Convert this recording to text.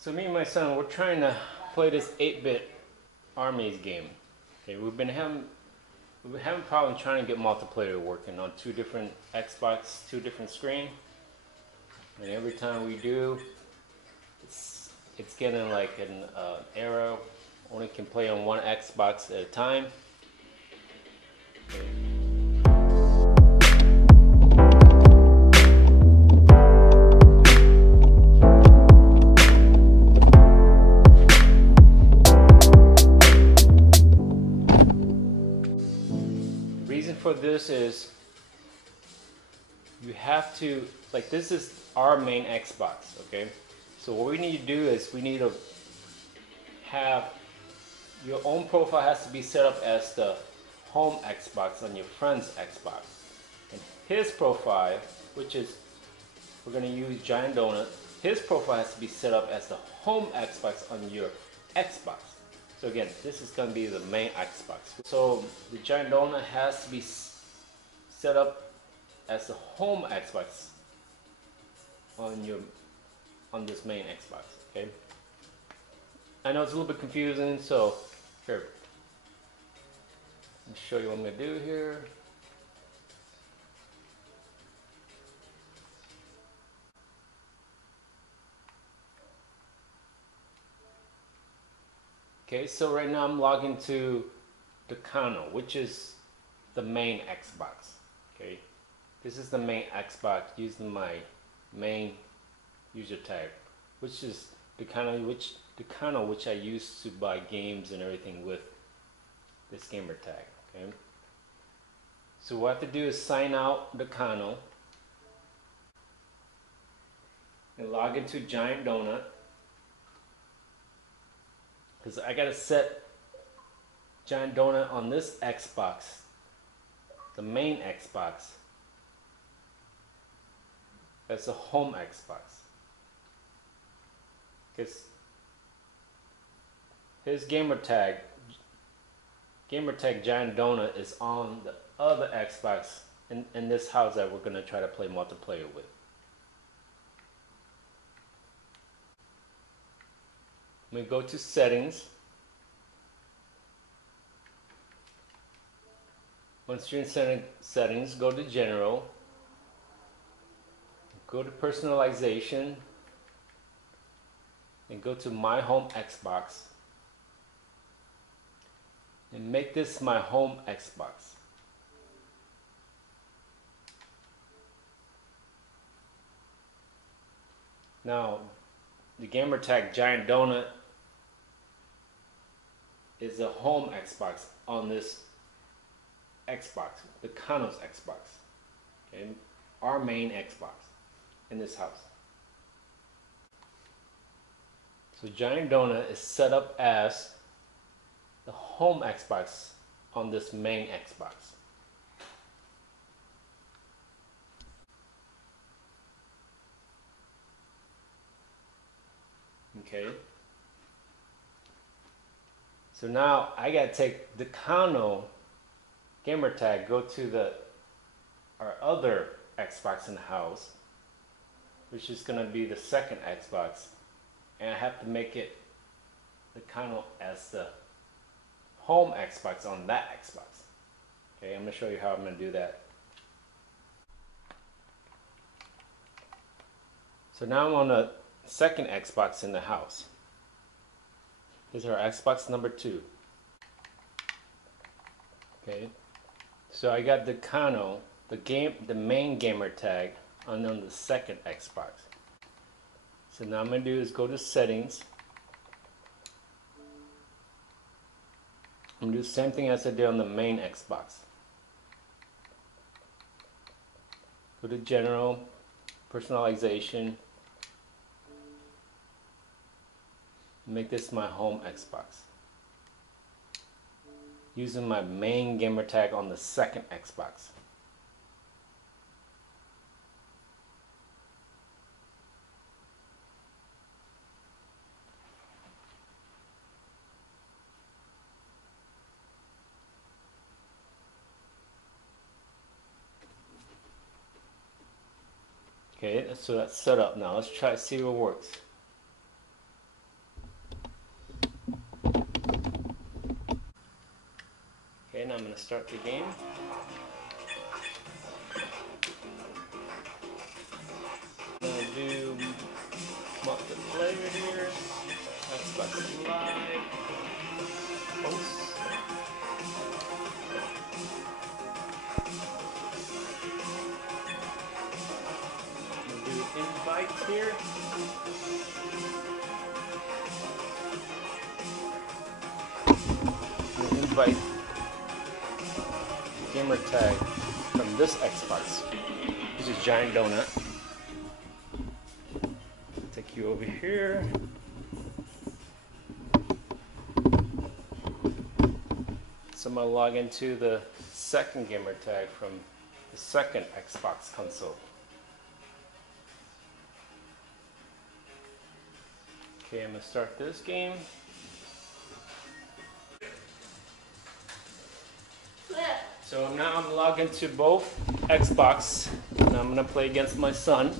So me and my son, we're trying to play this 8-bit armies game. Okay, we've been having problems trying to get multiplayer working on two different Xbox, two different screens, and every time we do, it's getting like an error. Only can play on one Xbox at a time. Okay. Reason for this is you have to, like, this is our main Xbox, okay? So what we need to do is we need to have your own profile has to be set up as the home Xbox on your friend's Xbox. And his profile, which is, we're gonna use Giant Donut, his profile has to be set up as the home Xbox on your Xbox. So again, this is going to be the main Xbox. So the Giant Donut has to be set up as the home Xbox on this main Xbox. Okay. I know it's a little bit confusing, so here, let me show you what I'm going to do here. Okay, so right now I'm logging to DuC HOW, which is the main Xbox. Okay, this is the main Xbox using my main user tag, which is DuC HOW, which I use to buy games and everything with this gamer tag. Okay, so what I have to do is sign out DuC HOW and log into Giant Donut. Because I gotta set Giant Donut on this Xbox, the main Xbox, that's the home Xbox. Because his gamertag Giant Donut is on the other Xbox in this house that we're gonna try to play multiplayer with. We go to settings. Once you're in settings, go to general, go to personalization, and go to my home Xbox, and make this my home Xbox. Now, the gamertag Giant Donut is a home Xbox on this Xbox, the Kano's Xbox, okay? Our main Xbox in this house. So Giant Donut is set up as the home Xbox on this main Xbox. Okay. So now I gotta take the Kano gamer tag, go to our other Xbox in the house, which is gonna be the second Xbox, and I have to make it the Kano as the home Xbox on that Xbox. Okay, I'm gonna show you how I'm gonna do that. So now I'm on the second Xbox in the house. This is our Xbox number 2. Okay, so I got the Kano, the main gamer tag on the second Xbox. So now I'm gonna do is go to settings. I'm gonna do the same thing as I did on the main Xbox. Go to general, personalization. Make this my home Xbox. Using my main gamer tag on the second Xbox. Okay, so that's set up now. Let's try to see what works. Okay, now I'm going to start the game. I'm going to do multiplayer here. Xbox Live. Oops. I'm going to do invite here. I'm going to invite gamer tag from this Xbox. This is Giant Donut. Take you over here. So I'm going to log into the second gamer tag from the second Xbox console. Okay, I'm going to start this game. So now I'm logged into both Xbox, and I'm going to play against my son.